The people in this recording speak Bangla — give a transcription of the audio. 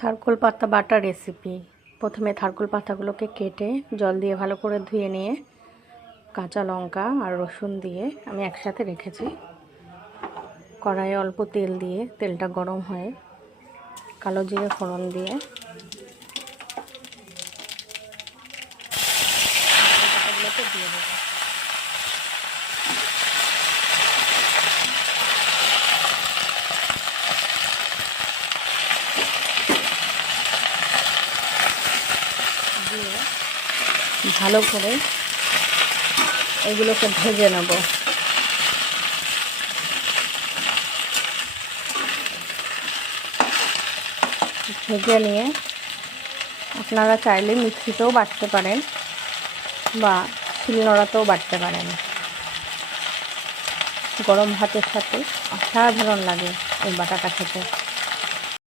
থারকোল পাতা বাটা রেসিপি। প্রথমে থারকোল পাতাগুলোকে কেটে জল দিয়ে ভালো করে ধুয়ে নিয়ে কাঁচা লঙ্কা আর রসুন দিয়ে আমি একসাথে রেখেছি। কড়াইয়ে অল্প তেল দিয়ে তেলটা গরম হয়ে কালো জিরে ফোড়ন দিয়ে পাতাগুলোকে দিয়ে দেবো। দিয়ে ভালো করে এগুলোকে ভেজে নেব। ভেজে নিয়ে আপনারা চাইলে মিক্সিতেও বাটতে পারেন বা শিলনোড়াতেও বাটতে পারেন। গরম ভাতের সাথে অসাধারণ লাগে এই বাটাটা খেতে।